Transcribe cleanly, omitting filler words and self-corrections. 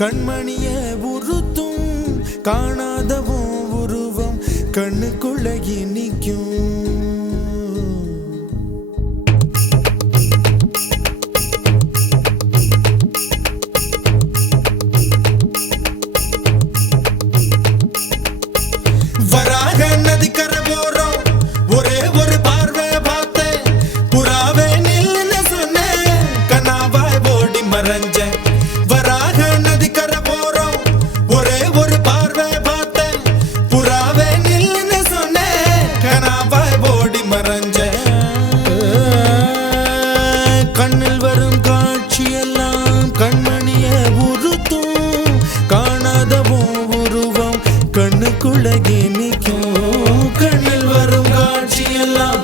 கண்மணிய உறுத்தும் காணாதவோ உருவம் கண்ணுக்குள்ள நிற்கும். வராக நதிக்கரை போறோம், ஒரே ஒரு பார்வை பார்த்தேன், புறாவே நில்லுன்னு சொன்னேன், கனாவாய் ஓடி மறைஞ்சேன். வராக நதிக்கரை போறோம், ஒரே ஒரு பார்வை பார்த்தேன், புறாவே நில்லுன்னு சொன்னேன், கனாவாய் ஓடி மறைஞ்சேன். கண்ணில் வரும் காட்சியெல்லாம் கண்மணிய உறுத்தும் காணாதவோ உருவம் கண்ணுக்குள்ள நிற்கும். கண்ணில் வரும் காட்சியெல்லாம்